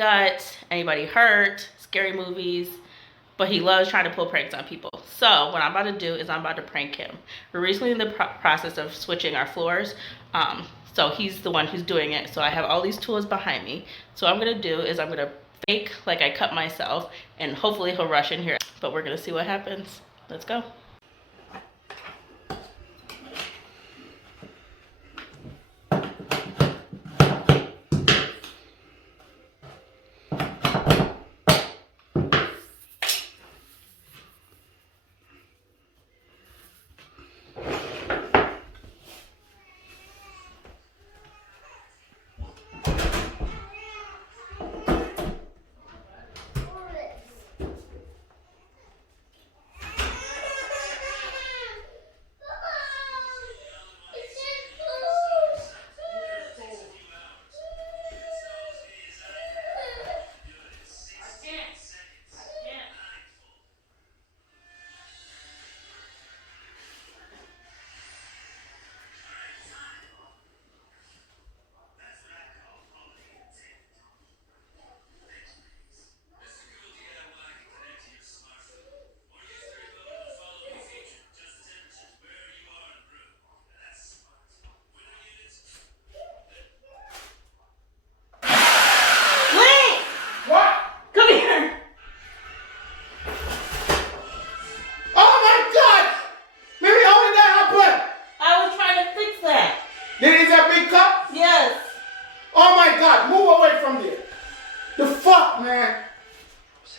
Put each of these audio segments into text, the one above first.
gut, anybody hurt, scary movies, but he loves trying to pull pranks on people. So what I'm about to do is I'm about to prank him. We're recently in the process of switching our floors. So he's the one who's doing it. So I have all these tools behind me. So what I'm gonna do is I'm gonna fake like I cut myself, and hopefully he'll rush in here. But we're gonna see what happens. Let's go.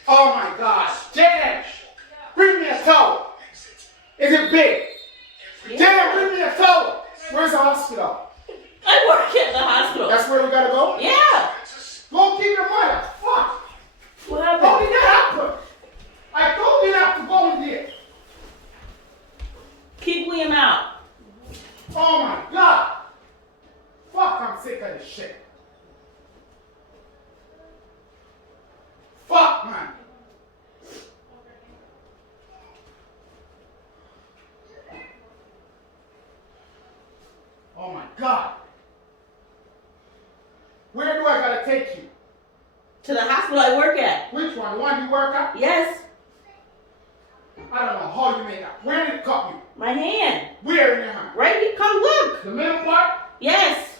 Oh my gosh. Jan, bring me a towel. Is it big? Yeah. Jan, bring me a towel. Where's the hospital? I work at the hospital. That's where we gotta go? Yeah. Go keep your mother. Fuck. What happened? How did that happen? I told you not to go in there. Keep William out. Oh my God. Fuck, I'm sick of this shit. Fuck, man. Oh my God. Where do I gotta take you? To the hospital I work at. Which one? The one you work at? Yes. I don't know how you made that. Where did it cut you? My hand. Where in your hand? Right here. Come look. The middle part? Yes.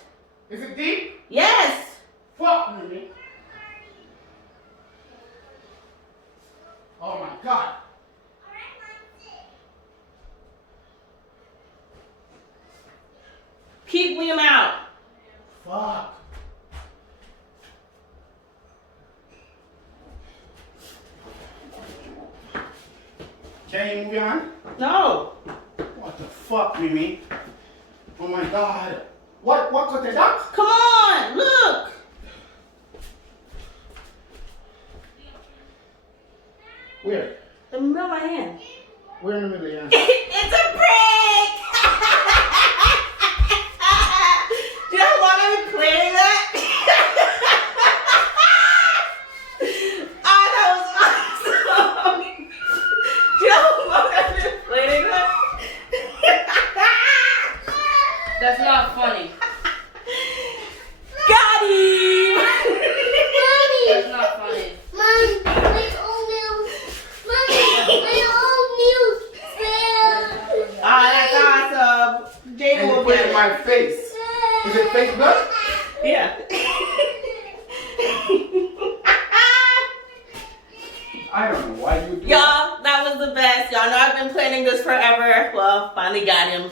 Is it deep? Yes. Fuck me. Oh my God. Keep William out. Fuck. Can you move your hand? No. What the fuck, Mimi? Oh my God. What cut the duck? Come on, look. Where? In the middle of my hand. Where in the middle of your hand? It's a prank! Do you know how long I've been planning that? Oh, that was awesome! Do you know how long I've been planning that? That's not funny. Got him! That's not funny. Mommy, my old news. Mommy, my old news. Oh, that's awesome. Jada And you will put it get in it. my face. Is it fake blood? Yeah. I don't know why you do Y'all, that was the best. Y'all know I've been planning this forever. Well, finally got him.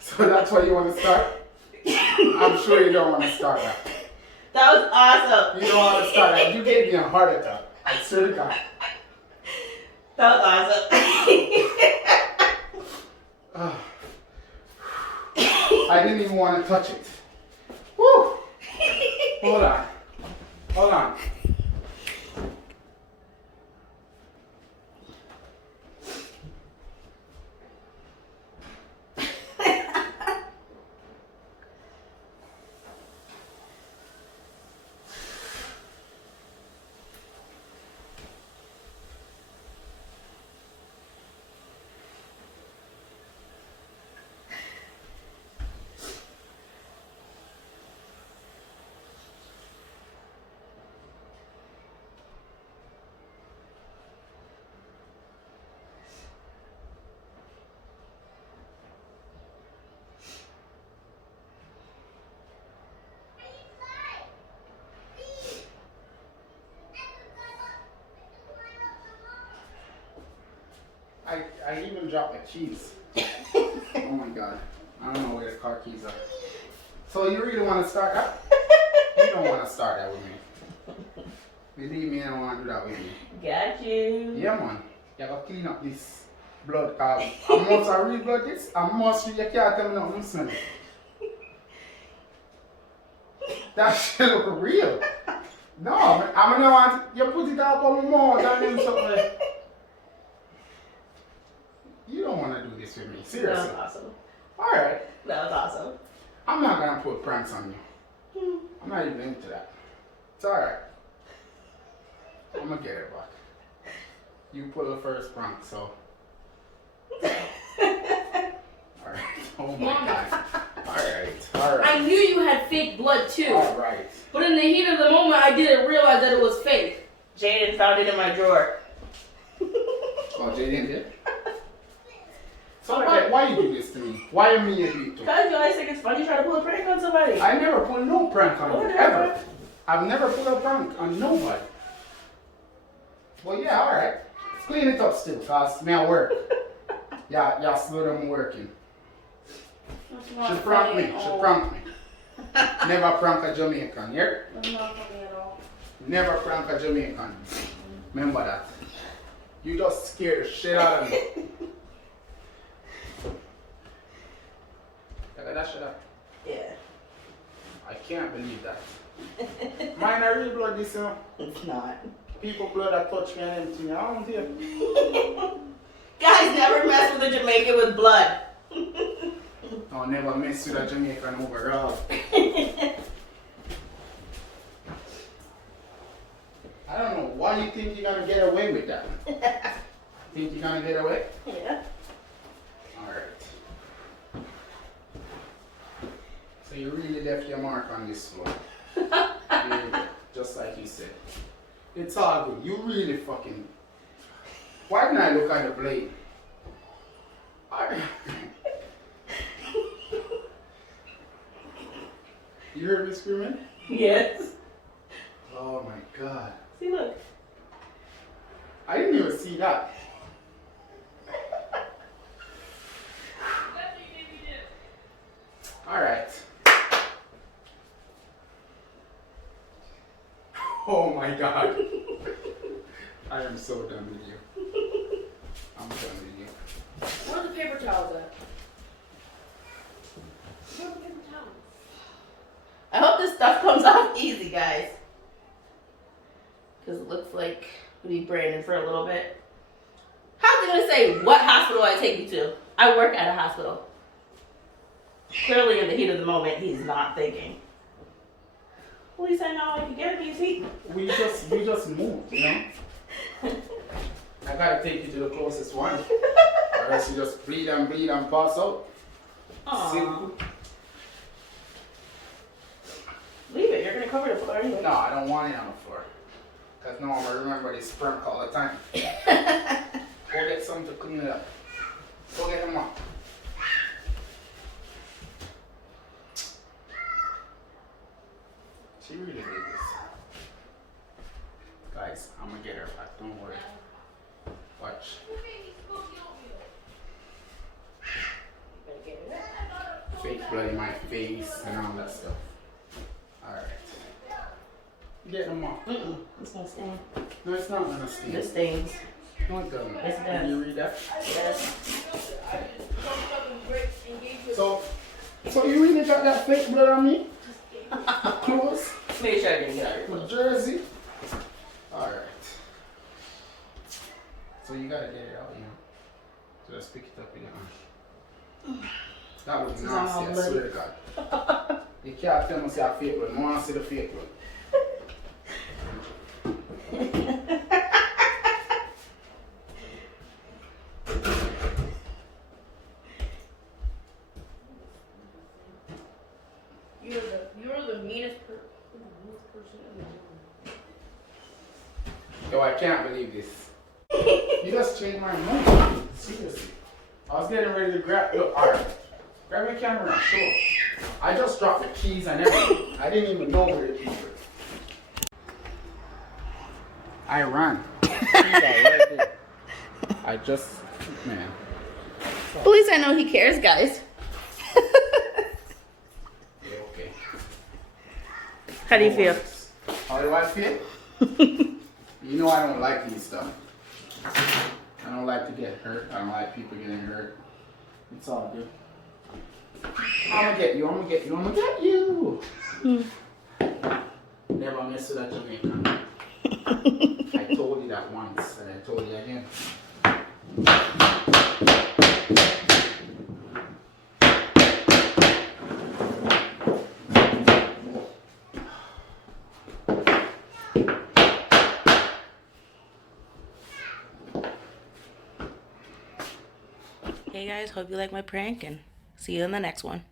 So that's why you want to start? I'm sure you don't want to start that. That was awesome. You don't want to start that. You gave me a heart attack. I swear to God. That was awesome. I didn't even want to touch it. Woo! Hold on. Hold on. I even dropped the keys. Oh my god. I don't know where the car keys are. So you really want to start that? You don't want to start that with me. Believe me, I don't want to do that with you. Got you. Yeah, man. You gotta clean up this blood cause I must have real blood this. I must you can't tell me nothing smell it. That shit look real. No, I'm gonna want you put it up on my mouth and then something. You don't want to do this with me. Seriously. That was awesome. Alright. That was awesome. I'm not gonna put pranks on you. I'm not even into that. It's alright. I'm gonna get it back. You put the first prank, so. Alright. Oh my god. Alright. I knew you had fake blood too. Alright. But in the heat of the moment, I didn't realize that it was fake. Jaden found it in my drawer. Oh, Jaden did? So why you do this to me? Why me you do it to? Because you always think it's funny trying to pull a prank on somebody. I never pull no prank on you, Whatever. ever. I've never pulled a prank on nobody. Well, yeah, alright. Let's clean it up still, cause me I work. Yeah, slow them working. She prank me, Never prank a Jamaican, yeah? That's not funny at all. Never prank a Jamaican. Remember that. You just scared the shit out of me. Look at that shit up. Yeah. I can't believe that. Mine are real blood this, you know. It's not. People blood that touch me and everything. I don't care. Guys, never mess with a Jamaican with blood. I'll never mess with a Jamaican overall. I don't know why you think you're gonna get away with that. Think you're gonna get away? Yeah. Alright. So you really left your mark on this floor. Just like you said. It's all good. You really fucking. Why didn't I look at the blade? You heard me screaming? Yes. Oh my god. See, look. I didn't even see that. Alright. Oh my god. I am so done with you. I'm done with you. Where are the paper towels at? Where are the paper towels? I hope this stuff comes off easy, guys. Because it looks like we need Brandon for a little bit. How's he going to say what hospital I take you to? I work at a hospital. Clearly in the heat of the moment, he's not thinking. At least I know I can guarantee his heat. We just moved, you know? I gotta take you to the closest one. Or else you just bleed and pass out. Aww. Simple. Leave it, you're going to cover the floor anyway. No, I don't want it on the floor. Because now I'm going to remember this prank all the time. Go get something to clean it up. Go get them up. She really did this. Guys, I'm going to get her back. Don't worry. Watch. Fake blood in my face and all that stuff. Alright. Get them off. It's going to stain. No, it's not gonna stain. This stains. No, it doesn't. Yes, it does. Can you read that? Yes. So you really got that fake blood on me? Clothes? Make sure I didn't get out your clothes. Jersey? Alright. So you gotta get it out, you know. So just pick it up in your hand. That was nasty, I swear to God. You can't tell me say a fake blood. I want to see the fake blood. You're the meanest person in the world. Yo, I can't believe this. You just changed my mind. Seriously. I was getting ready to grab. Look, alright. Grab your camera and show. I just dropped the keys and everything. I didn't even know where the keys were. I ran. I just Man. At least I know he cares, guys. Yeah, okay. How do you feel? How do I feel? You know I don't like these stuff. I don't like to get hurt. I don't like people getting hurt. It's all good. I'm gonna get you. I'm gonna get you. I'm gonna get you. Never mess with that Jamaican. I told you that once, and I told you again. Hey guys, hope you like my prank and see you in the next one.